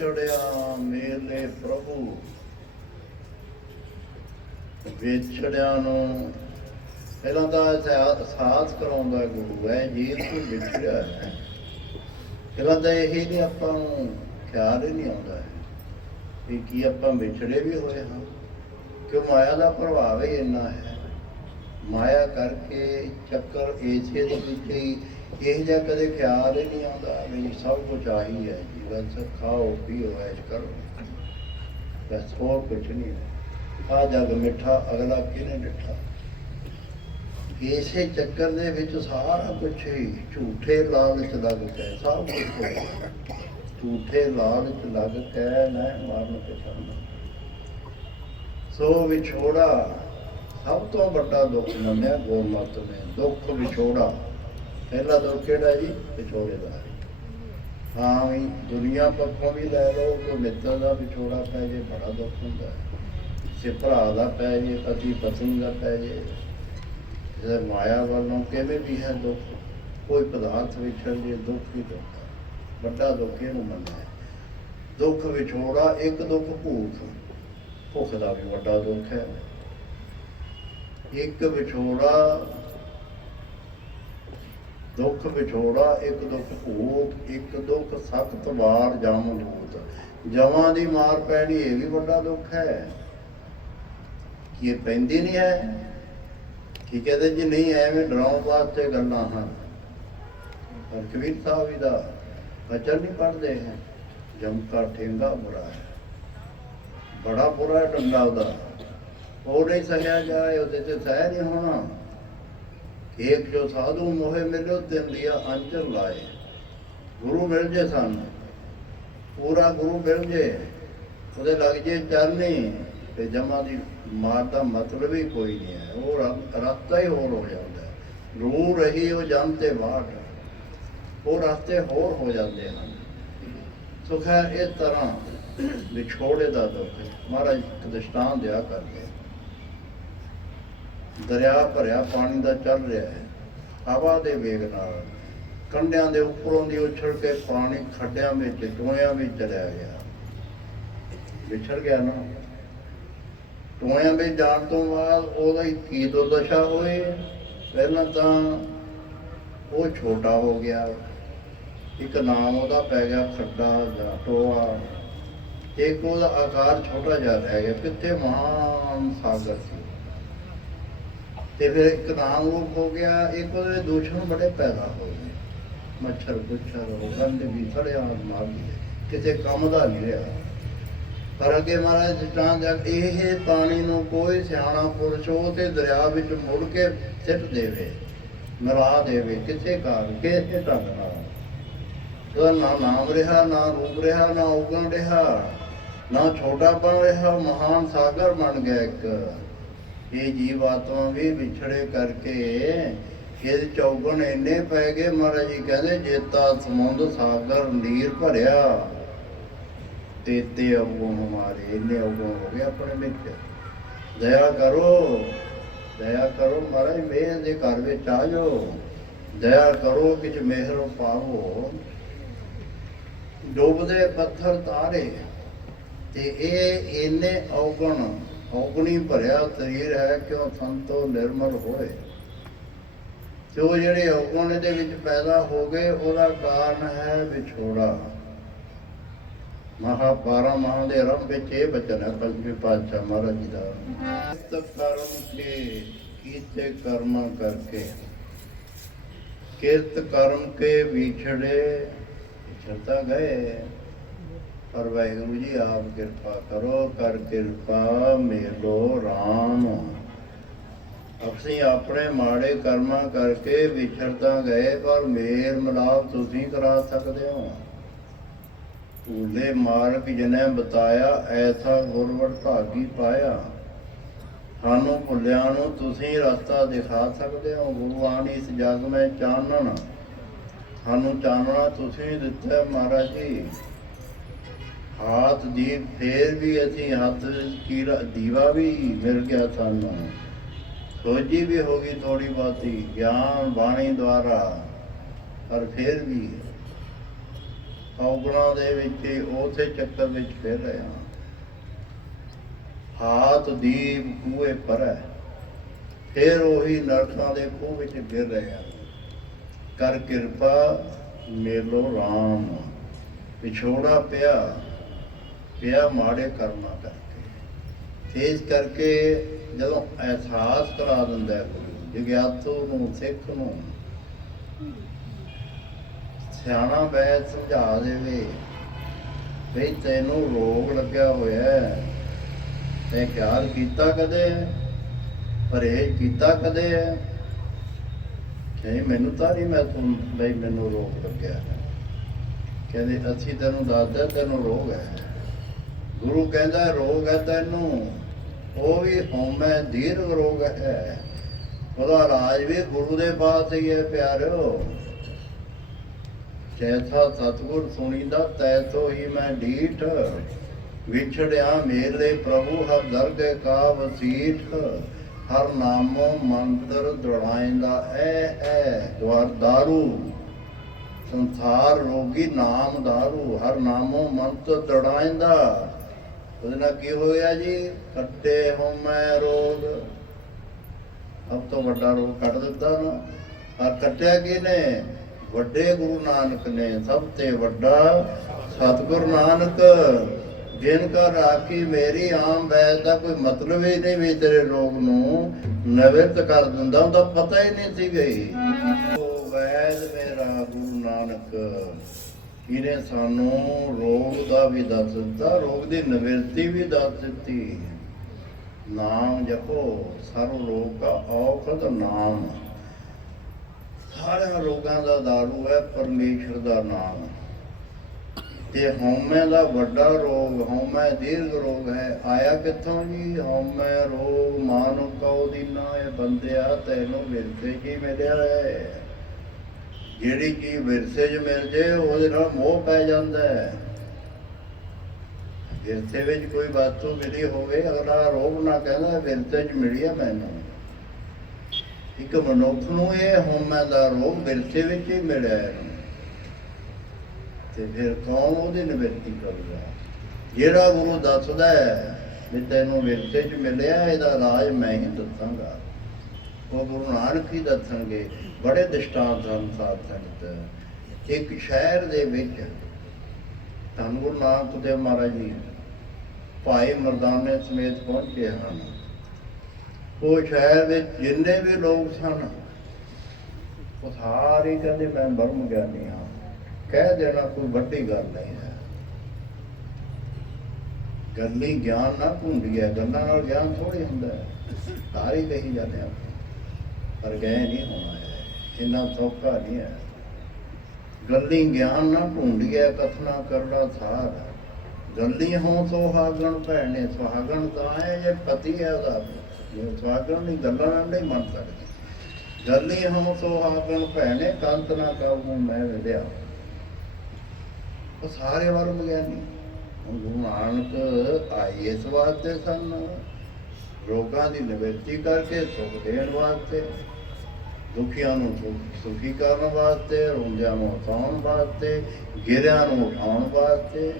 ਵਿਛੜਿਆ ਮੇਰੇ ਪ੍ਰਭੂ। ਵਿਛੜਿਆ ਨੂੰ ਪਹਿਲਾਂ ਤਾਂ ਇਤਿਹਾਸ ਕਰਾਉਂਦਾ ਗੁਰੂ ਹੈ ਜੀ ਤੂੰ ਵਿਛੜਿਆ ਹੈ। ਪਹਿਲਾਂ ਤਾਂ ਇਹ ਨਹੀਂ ਆਪਾਂ ਨੂੰ ਖਿਆਲ ਹੀ ਨਹੀਂ ਆਉਂਦਾ ਹੈ ਕੀ ਆਪਾਂ ਵਿਛੜੇ ਵੀ ਹੋਏ ਹਾਂ ਕਿ ਮਾਇਆ ਦਾ ਪ੍ਰਭਾਵ ਹੀ ਇੰਨਾ ਹੈ। ਮਾਇਆ ਕਰਕੇ ਚੱਕਰ ਏਸੇ ਦੇ ਵਿੱਚ ਹੀ, ਇਹ ਜਿਹਾ ਕਦੇ ਖਿਆਲ ਹੀ ਨਹੀਂ ਆਉਂਦਾ ਵੀ ਸਭ ਕੁਝ ਆਹੀ ਹੈ ਜੀ ਖਾਓ, ਪੀਓ, ਐਸ਼ ਕਰੋ। ਬਸ ਹੋਰ ਕੁਝ ਨਹੀਂ ਆ ਜਗ ਮਿੱਠਾ, ਅਗਲਾ ਕਿਹਨੇ ਡਿੱਠਾ ਇਸੇ ਚੱਕਰ ਦੇ ਵਿੱਚ ਸਾਰਾ ਕੁਝ ਹੀ ਝੂਠੇ ਲਾਲਚ ਲੱਗ ਕੇ ਸਭ ਕੁਝ ਹੋ ਗਿਆ। ਝੂਠੇ ਲਾਲਚ ਲੱਗ ਕੇ ਮੈਂ ਮਰਨ ਪਛਾਣਾ ਸੋ ਵਿਛੋੜਾ ਸਭ ਤੋਂ ਵੱਡਾ ਦੁੱਖ ਮੰਨਿਆ ਗੋਮਤ ਨੇ। ਦੁੱਖ ਵਿਛੋੜਾ। ਪਹਿਲਾ ਦੁੱਖ ਕਿਹੜਾ ਜੀ? ਵਿਛੋੜੇ ਦਾ। ਹਾਂ ਵੀ ਦੁਨੀਆ ਪੱਖੋਂ ਵੀ ਲੈ ਲਓ ਕੋ ਮਿੱਤਰ ਦਾ ਵਿਛੋੜਾ ਪੈ ਜੇ, ਬੜਾ ਦੁੱਖ ਹੁੰਦਾ ਹੈ। ਸੇ ਭਰਾ ਦਾ ਪੈ ਜੇ ਪਤੀ ਪਤਨੀ ਦਾ ਪੈ ਜੇ? ਜੇ ਮਾਇਆ ਵੱਲੋਂ ਕਿਵੇਂ ਵੀ ਹੈ ਦੁੱਖ, ਕੋਈ ਪਦਾਰਥ ਵਿਛੜ ਜੇ, ਦੁੱਖ ਹੀ ਦੁੱਖ ਵੱਡਾ ਦੁੱਖ ਇਹਨੂੰ ਮੰਨਦਾ ਹੈ। ਦੁੱਖ ਵਿਛੋੜਾ ਇੱਕ ਦੁੱਖ ਭੂਖ ਭੁੱਖ ਦਾ ਵੀ ਵੱਡਾ ਦੁੱਖ ਹੈ। ਇੱਕ ਵਿਛੋੜਾ ਦੁੱਖ ਵਿਛੋੜਾ, ਇੱਕ ਦੁੱਖ ਭੂਤ, ਇੱਕ ਦੁੱਖ ਸਖਤ ਵਾਰ ਜਮ ਜੂਤ ਜਮਾਂ ਦੀ ਮਾਰ ਪੈਣੀ, ਇਹ ਵੀ ਵੱਡਾ ਦੁੱਖ ਹੈ। ਕੀ ਇਹ ਪੈਂਦੀ ਨਹੀਂ ਹੈ? ਕੀ ਕਹਿੰਦੇ ਜੀ, ਨਹੀਂ, ਐਵੇਂ ਡਰਾਉਣ ਵਾਸਤੇ ਗੱਲਾਂ ਹਨ। ਪਰ ਕਬੀਰ ਸਾਹਿਬ ਜੀ ਦਾ ਬਚਨ ਨਹੀਂ ਪੜਦੇ ਹੈ। ਜਮ ਠੇਂਗਾ ਬੁਰਾ ਹੈ। ਬੜਾ ਬੁਰਾ ਡੰਡਾ ਉਹਦਾ। ਉਹ ਨਹੀਂ ਸਹਿਆ ਜਾਏ, ਉਹਦੇ ਤੇ ਸਹਿ ਨਹੀਂ ਹੋਣਾ। ਇੱਕ ਜੋ ਸਾਧੂ ਮੋਹੇ ਮਿਲਿਓ ਤਿੰਨ ਲਿਆ ਅੰਚਰ ਲਾਏ। ਗੁਰੂ ਮਿਲ ਜੇ ਸਾਨੂੰ। ਪੂਰਾ ਗੁਰੂ ਮਿਲ ਜੇ। ਉਹਦੇ ਲੱਗ ਜੇ ਚਰਨੀ, ਤੇ ਜਮਾ ਦੀ ਮਾਰ ਦਾ ਮਤਲਬ ਹੀ ਕੋਈ ਨਹੀਂ ਹੈ। ਉਹ ਰਸਤਾ ਹੀ ਹੋਰ ਹੋ ਜਾਂਦਾ ਹੈ। ਰੂ ਰਹੀ ਉਹ ਜਨ ਤੇ ਬਾਟ ਉਹ ਰਸਤੇ ਹੋਰ ਹੋ ਜਾਂਦੇ ਹਨ। ਸੋ ਖੈਰ ਇਸ ਤਰ੍ਹਾਂ ਵਿਛੋੜੇ ਦਾ ਦੁੱਖ। ਮਹਾਰਾਜ ਇੱਕ ਦ੍ਰਿਸ਼ਟਾਂਤ ਦਿਆ ਕਰਦੇ। ਦਰਿਆ ਭਰਿਆ, ਪਾਣੀ ਦਾ ਚੱਲ ਰਿਹਾ ਹੈ। ਹਵਾ ਦੇ ਵੇਗ ਨਾਲ ਕੰਢਿਆਂ ਦੇ ਉੱਪਰੋਂ ਦੀ ਉਛੜ ਕੇ ਪਾਣੀ ਖੱਡਿਆਂ ਵਿੱਚ, ਟੋਇਆਂ ਵਿੱਚ ਚਲਿਆ ਗਿਆ। ਵਿਛੜ ਗਿਆ ਨਾ। ਟੋਇਆਂ ਵਿੱਚ ਜਾਣ ਤੋਂ ਬਾਅਦ ਉਹਦਾ ਹੀ ਕੀ ਦੁਰਦਸ਼ਾ ਹੋਈ? ਪਹਿਲਾਂ ਤਾਂ ਉਹ ਛੋਟਾ ਹੋ ਗਿਆ। ਇੱਕ ਨਾਮ ਉਹਦਾ ਪੈ ਗਿਆ, ਖੱਡਾ ਜਾਂ ਟੋਆ। ਇੱਕ ਉਹਦਾ ਆਕਾਰ ਛੋਟਾ ਜਿਹਾ ਰਹਿ ਗਿਆ। ਕਿੱਥੇ? ਮਹਾਨ ਸਾਗਰ ਸੀ। ਤੇ ਫਿਰ ਇੱਕ ਨਾਮ ਰੂਪ ਹੋ ਗਿਆ, ਇੱਕ ਉਹਦੇ ਦੂਸ਼ਣ ਬੜੇ ਪੈਦਾ ਹੋ ਗਏ। ਮੱਛਰ ਗੁੱਛਰ ਗੰਦ ਵੀ ਸੜਿਆ ਮਾਰ ਗਏ ਕਿਸੇ ਕੰਮ ਦਾ ਨਹੀਂ ਰਿਹਾ। ਪਰ ਅੱਗੇ ਮਹਾਰਾਜ ਜਿਤਾਂ ਜਦ ਇਹ ਪਾਣੀ ਨੂੰ ਕੋਈ ਸਿਆਣਾ ਪੁਰਸ਼ ਉਹ ਤੇ ਦਰਿਆ ਵਿੱਚ ਮੁੜ ਕੇ ਸਿੱਟ ਦੇਵੇ ਮਿਲਾ ਦੇਵੇ, ਕਿਸੇ ਕਾਰਨ ਕਿਸੇ ਢੰਗ ਨਾਲ ਉਹਦਾ ਨਾ ਨਾਮ ਰਿਹਾ, ਨਾ ਰੂਪ ਰਿਹਾ, ਨਾ ਉਗਣ ਰਿਹਾ, ਨਾ ਛੋਟਾ ਬਣ ਰਿਹਾ, ਮਹਾਨ ਸਾਗਰ ਬਣ ਗਿਆ ਇੱਕ। ਇਹ ਜੀਵ ਆਤਮਾ ਵੀ ਵਿਛੜੇ ਕਰਕੇ ਇਹਦੇ ਚੌਗਣ ਇੰਨੇ ਪੈ ਗਏ ਮਹਾਰਾਜ ਜੀ, ਕਹਿੰਦੇ ਜੇਤਾ ਸਮੁੰਦ ਸਾਗਰ ਨੀਰ ਭਰਿਆ। ਤੇ ਅਵਗੁਣ ਹਮਾਰੇ, ਇੰਨੇ ਅਵਗੁਣ ਹੋ ਗਏ ਆਪਣੇ ਵਿੱਚ। ਦਇਆ ਕਰੋ ਦਇਆ ਕਰੋ ਮਹਾਰਾਜ ਮੇਰ ਦੇ ਘਰ ਵਿੱਚ ਆ ਜਾਓ। ਦਇਆ ਕਰੋ ਕਿਛ ਮਿਹਰ ਪਾਵੋ। ਡੁੱਬਦੇ ਪੱਥਰ ਤਾਰੇ, ਤੇ ਇਹ ਇੰਨੇ ਔਗਣ ਔਗਣੀ ਭਰਿਆ ਸਰੀਰ ਹੈ, ਕਿਉਂ ਸੰਤੋ ਨਿਰਮਲ ਹੋਏ? ਤੇ ਉਹ ਜਿਹੜੇ ਔਗਣ ਇਹਦੇ ਵਿੱਚ ਪੈਦਾ ਹੋ ਗਏ, ਉਹਦਾ ਕਾਰਨ ਹੈ ਵਿਛੋੜਾ। ਮਹਾਪਾਰਾ ਮਹਾਂ ਦੇ ਆਰੰਭ ਵਿੱਚ ਇਹ ਬਚਨ ਹੈ, ਪੰਜਵੇਂ ਪਾਤਸ਼ਾਹ ਮਹਾਰਾਜ ਜੀ ਦਾ। ਤਕ ਕਰਮ ਕੇ ਕੀਤੇ ਕਰਮਾਂ ਕਰਕੇ, ਕਿਰਤ ਕਰਮ ਕੇ ਵਿਛੜੇ, ਵਿਛੜਤਾ ਗਏ। ਪਰ ਵਾਹਿਗੁਰੂ ਜੀ, ਆਪ ਕਿਰਪਾ ਕਰੋ, ਕਰ ਕਿਰਪਾ ਮੇਲੋ RAM ਅਸੀਂ ਆਪਣੇ ਮਾੜੇ ਕਰਮਾਂ ਕਰਕੇ ਵਿਛੜਦਾ ਗਏ, ਪਰ ਮੇਲ ਮਿਲਾਪ ਤੁਸੀਂ ਕਰਾ ਸਕਦੇ ਹੋ। ਭੂਲੇ ਮਾਰਗ ਜਨੇ ਬਤਾਇਆ, ਐਸਾ ਗੁਰਵਰ ਭਾਗੀ ਪਾਇਆ। ਸਾਨੂੰ ਭੁੱਲਿਆਂ ਨੂੰ ਤੁਸੀਂ ਰਸਤਾ ਦਿਖਾ ਸਕਦੇ ਹੋ। ਗੁਰੂ ਇਸ ਜਗ ਮੈਂ ਚਾਨਣ। ਸਾਨੂੰ ਚਾਨਣਾ ਤੁਸੀਂ ਦਿੱਤਾ ਮਹਾਰਾਜ ਜੀ। ਹਾਥ ਦੀ ਫੇਰ ਵੀ ਅਸੀਂ ਹੱਥ ਕੀਰਾ ਦੀਵਾ ਵੀ ਮਿਲ ਗਿਆ ਸਾਨੂੰ। ਸੋਝੀ ਵੀ ਹੋ ਗਈ ਥੋੜੀ ਬਾਤੀ ਗਿਆਨ ਬਾਣੀ ਦੁਆਰਾ, ਪਰ ਫੇਰ ਵੀ ਔਗਣਾ ਦੇ ਵਿੱਚ ਹੀ ਉਸੇ ਚੱਕਰ ਵਿੱਚ ਫਿਰ ਰਹੇ ਹਾਂ। ਹਾਥ ਦੀਪ ਕੂਏ ਹੈ। ਫਿਰ ਉਹੀ ਨਰਕਾਂ ਦੇ ਖੂਹ ਵਿੱਚ ਗਿਰ ਰਹੇ ਹਾਂ। ਕਰ ਕਿਰਪਾ ਮੇਲੋ RAM ਵਿਛੋੜਾ ਪਿਆ। ਪਿਆ ਮਾੜੇ ਕਰਮਾਂ ਕਰਕੇ। ਇਸ ਕਰਕੇ ਜਦੋਂ ਅਹਿਸਾਸ ਕਰਾ ਦਿੰਦਾ ਹੈ ਗੁਰੂ ਜਗਿਆਤੂ ਨੂੰ, ਸਿੱਖ ਨੂੰ, ਸਿਆਣਾ ਬੈ ਸਮਝਾ ਦੇਵੇ, ਵੀ ਤੈਨੂੰ ਰੋਗ ਲੱਗਿਆ ਹੋਇਆ ਹੈ। ਤੇ ਖਿਆਲ ਕੀਤਾ ਕਦੇ? ਪਰਹੇਜ ਕੀਤਾ ਕਦੇ ਹੈ? ਕਹਿੰਦੇ ਮੈਨੂੰ ਤਾਂ ਨਹੀਂ ਮੈਂ ਤੁਮ ਬਈ ਮੈਨੂੰ ਰੋਗ ਲੱਗਿਆ ਹੈ। ਕਹਿੰਦੇ, ਅਸੀਂ ਤੈਨੂੰ ਦੱਸਦਾ ਤੈਨੂੰ ਰੋਗ ਹੈ। ਗੁਰੂ ਕਹਿੰਦਾ, ਰੋਗ ਹੈ ਤੈਨੂੰ, ਉਹ ਵੀ ਹਉਮੈ ਦੀਰਘ ਰੋਗ ਹੈ। ਉਹਦਾ ਇਲਾਜ ਵੀ ਗੁਰੂ ਦੇ ਪਾਸ ਹੀ ਹੈ, ਪਿਆਰਿਓ। ਜੈਸਾ ਸਤਿਗੁਰ ਸੁਣੀਦਾ ਤੈਸੋ ਹੀ ਮੈਂ ਢੀਠ। ਵਿਛੜਿਆ ਮੇਰੇ ਪ੍ਰਭੂ, ਹਰ ਦਰਗ ਕਾ ਵਸੀਠ ਹਰ ਨਾਮੋ ਮੰਤਰ ਦੜਾਇਂਦਾ ਐ ਐ ਦਵਾਰ ਦਾਰੂ। ਸੰਸਾਰ ਰੋਗੀ ਨਾਮ ਦਾਰੂ, ਹਰ ਨਾਮੋ ਮੰਤਰ ਦੜਾਇਂਦਾ ਉਹਦੇ ਨਾਲ ਕੀ ਹੋਇਆ ਜੀ? ਕੱਟੇ ਹਉਮੈ ਰੋਗ। ਸਭ ਤੋਂ ਵੱਡਾ ਰੋਗ ਕੱਟ ਦਿੱਤਾ ਨਾ। ਆ ਕੱਟਿਆ ਕਿਨੇ ਵੱਡੇ ਗੁਰੂ ਨਾਨਕ ਨੇ। ਸਭ ਤੇ ਵੱਡਾ ਸਤਿਗੁਰ ਨਾਨਕ। ਜਿਨ ਕਾ ਰਾਖੀ ਮੇਰੀ ਆਮ ਵੈਦ ਦਾ ਕੋਈ ਮਤਲਬ ਹੀ ਨਹੀਂ ਵੀ ਤੇਰੇ ਰੋਗ ਨੂੰ ਨਿਵਰਤ ਕਰ ਦਿੰਦਾ ਉਹਦਾ ਪਤਾ ਹੀ ਨਹੀਂ ਸੀ ਗਈ। ਉਹ ਵੈਦ ਮੇਰਾ ਗੁਰੂ ਨਾਨਕ। ਇਹਨੇ ਸਾਨੂੰ ਰੋਗ ਦਾ ਵੀ ਦੱਸ ਦਿੱਤਾ, ਰੋਗ ਦੀ ਨਿਵਰਤੀ ਵੀ ਦੱਸ ਦਿੱਤੀ। ਨਾਮ ਜਪੋ ਸਰਵ ਰੋਗ ਦਾ ਔਖਦ ਨਾਮ। ਸਾਰਿਆਂ ਰੋਗਾਂ ਦਾ ਦਾਰੂ ਹੈ ਪਰਮੇਸ਼ਰ ਦਾ ਨਾਮ। ਤੇ ਹਉਮੈ ਦਾ ਵੱਡਾ ਰੋਗ, ਹਉਮੈ ਦੀਰਘ ਰੋਗ ਹੈ। ਆਇਆ ਕਿੱਥੋਂ ਜੀ? ਹਉਮੈ ਰੋਗ ਮਾਨੁ ਕਉ ਦੀਨਾ, ਇਹ ਬੰਦਿਆ ਤੈਨੂੰ ਮਿਲਦੇ ਕੀ ਮਿਲਿਆ ਹੈ। ਜਿਹੜੀ ਚੀਜ਼ ਵਿਰਸੇ 'ਚ ਮਿਲ ਜੇ, ਉਹਦੇ ਨਾਲ ਮੋਹ ਪੈ ਜਾਂਦਾ ਹੈ। ਵਿਰਸੇ ਵਿੱਚ ਕੋਈ ਬਾਤੋਂ ਮਿਲੀ ਹੋਵੇ, ਅਗਲਾ ਰੋਗ ਨਾ ਕਹਿੰਦਾ, ਵਿਰਸੇ 'ਚ ਮਿਲੀ ਆ ਮੈਨੂੰ। ਇੱਕ ਮਨੁੱਖ ਨੂੰ ਇਹ ਹਉਮੈ ਦਾ ਰੋਗ ਵਿਰਸੇ ਵਿੱਚ ਹੀ ਮਿਲਿਆ ਇਹਨੂੰ ਤੇ ਫਿਰ ਕੌਣ ਉਹਦੀ ਨਿਵਰਤੀ ਕਰੂਗਾ? ਜਿਹੜਾ ਗੁਰੂ ਦੱਸਦਾ ਹੈ ਵੀ ਤੈਨੂੰ ਵਿਰਸੇ 'ਚ ਮਿਲਿਆ, ਇਹਦਾ ਰਾਜ ਮੈਂ ਹੀ ਦੱਸਾਂਗਾ। ਉਹ ਗੁਰੂ ਨਾਨਕ ਹੀ ਦੱਸਣਗੇ, ਬੜੇ ਦ੍ਰਿਸ਼ਟਾਂਤ ਹਨ ਸਾਧ ਸੰਗਤ। ਇੱਕ ਸ਼ਹਿਰ ਦੇ ਵਿੱਚ ਧੰਨ ਗੁਰੂ ਨਾਨਕ ਦੇਵ ਮਹਾਰਾਜ ਜੀ ਭਾਈ ਮਰਦਾਨੇ ਸਮੇਤ ਪਹੁੰਚੇ ਹਨ। ਉਹ ਸ਼ਹਿਰ ਵਿੱਚ ਜਿੰਨੇ ਵੀ ਲੋਕ ਸਨ, ਉਹ ਸਾਰੇ ਕਹਿੰਦੇ, ਮੈਂ ਬਰਮ ਗਿਆਨੀ ਹਾਂ। ਕਹਿ ਦੇਣਾ ਕੋਈ ਵੱਡੀ ਗੱਲ ਨਹੀਂ ਹੈ। ਗੱਲੀ ਗਿਆਨ ਨਾ ਭੁੰਡੀ ਹੈ ਗੱਲਾਂ ਨਾਲ ਗਿਆਨ ਥੋੜੀ ਹੁੰਦਾ ਹੈ। ਸਾਰੇ ਕਹੀ ਜਾਂਦੇ ਆ। ਪਰ ਗਏ ਨਹੀਂ ਹੋਣਾ ਹੈ, ਇੰਨਾ ਸੌਖਾ ਨਹੀਂ ਹੈ। ਗੱਲੀ ਗਿਆਨ ਨਾ ਭੁੰਡੀਐ, ਕਥਨਾ ਕਰੜਾ ਸਾਰ। ਗੱਲੀ ਹੋ ਸੁਹਾਗਣ ਭੈਣੇ, ਸੁਹਾਗਣ ਤਾਂ ਹੈ ਜੇ ਪਤੀ ਹੈ ਉਹਦਾ ਜੇ ਸੁਹਾਗਣ ਨਹੀਂ ਗੱਲਾਂ ਨਾਲ ਨਹੀਂ ਮੰਨ ਸਕਦੀ। ਗੱਲੀ ਹੋ ਸੁਹਾਗਣ ਭੈਣੇ, ਕੰਤ ਨਾ ਕਾਹੂ ਮੈਂ ਵਿਦਿਆ। ਉਹ ਸਾਰੇ ਵਰਮ ਗਿਆਨੀ। ਹੁਣ ਗੁਰੂ ਨਾਨਕ ਆਈ ਇਸ ਵਾਸਤੇ ਸਨ। ਰੋਗਾਂ ਦੀ ਨਿਵਰਤੀ ਕਰਕੇ, ਸੁਖ ਦੇਣ ਵਾਸਤੇ, ਦੁਖੀਆਂ ਨੂੰ ਸੁਖੀ ਕਰਨ ਵਾਸਤੇ, ਰੋਂਦਿਆਂ ਨੂੰ ਹਸਾਉਣ ਵਾਸਤੇ, ਗਿਰਿਆਂ ਨੂੰ ਉਠਾਉਣ ਵਾਸਤੇ,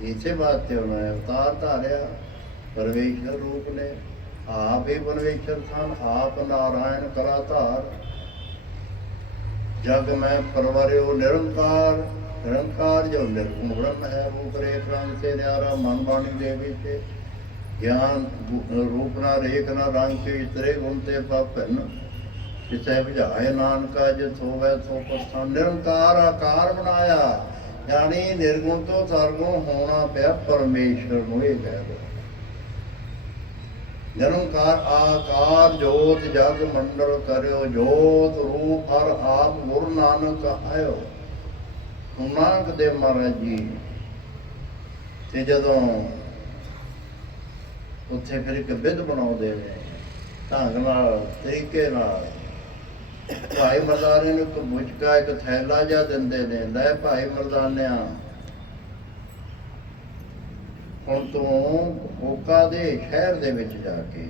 ਇਸੇ ਵਾਸਤੇ ਉਹਨਾਂ ਨੇ ਅਵਤਾਰ ਧਾਰਿਆ। ਪਰਮੇਸ਼ਰ ਰੂਪ ਨੇ, ਆਪ ਹੀ ਪਰਮੇਸ਼ਰ ਸਨ, ਆਪ ਨਾਰਾਇਣ ਕਰਾ ਧਾਰ ਜਗ ਮੈਂ ਪਰਵਰਿਓ ਨਿਰੰਕਾਰ ਨਿਰੰਕਾਰ ਜੋ ਨਿਰਗੁਣ ਬ੍ਰਹਮ ਹੈ, ਉਹ ਕਰੇ ਪ੍ਰਾਨ ਸੇ ਨਿਆਰਾ ਮਨ ਬਾਣੀ ਦੇ ਵਿੱਚ। ਗਿਆਨ ਰੂਪ ਨਾ ਰੇਖ ਨਾ ਰੰਗ ਕੇ ਇਤਰੇ ਗੁਣ ਪਾਪਨ ਜਿਸੇ ਬੁਝਾਏ ਨਾਨਕਾ ਜਿ ਸੋਵੇ ਸੋ ਪਰਸਨ, ਨਿਰੰਕਾਰ ਆਕਾਰ ਬਣਾਇਆ। ਯਾਨੀ ਨਿਰਗੁਣ ਤੋਂ ਸਰਗੁਣ ਹੋਣਾ ਪਿਆ, ਪਰਮੇਸ਼ਰ ਨੂੰ ਇਹ ਕਹਿ ਦੋ। ਨਿਰੰਕਾਰ ਆਕਾਰ ਜੋਤ ਜਗ ਮੰਡਲ ਕਰਿਓ, ਜੋਤ ਰੂਪ ਹਰ ਆਪ ਗੁਰੂ ਨਾਨਕ ਆਇਓ। ਨਾਨਕ ਦੇਵ ਮਹਾਰਾਜ ਜੀ, ਤੇ ਜਦੋਂ ਉੱਥੇ ਫਿਰ ਇੱਕ ਵਿਧ ਬਣਾਉਂਦੇ ਨੇ, ਢੰਗ ਨਾਲ, ਤਰੀਕੇ ਨਾਲ। ਭਾਈ ਮਰਦਾਨੇ ਨੂੰ ਇੱਕ ਮੁਚਕਾ ਇੱਕ ਥੈਲਾ ਜਿਹਾ ਦਿੰਦੇ ਨੇ, ਲੈ ਭਾਈ ਮਰਦਾਨਿਆਂ। ਹੁਣ ਤੂੰ ਹੋਕਾ ਦੇ ਸ਼ਹਿਰ ਦੇ ਵਿੱਚ ਜਾ ਕੇ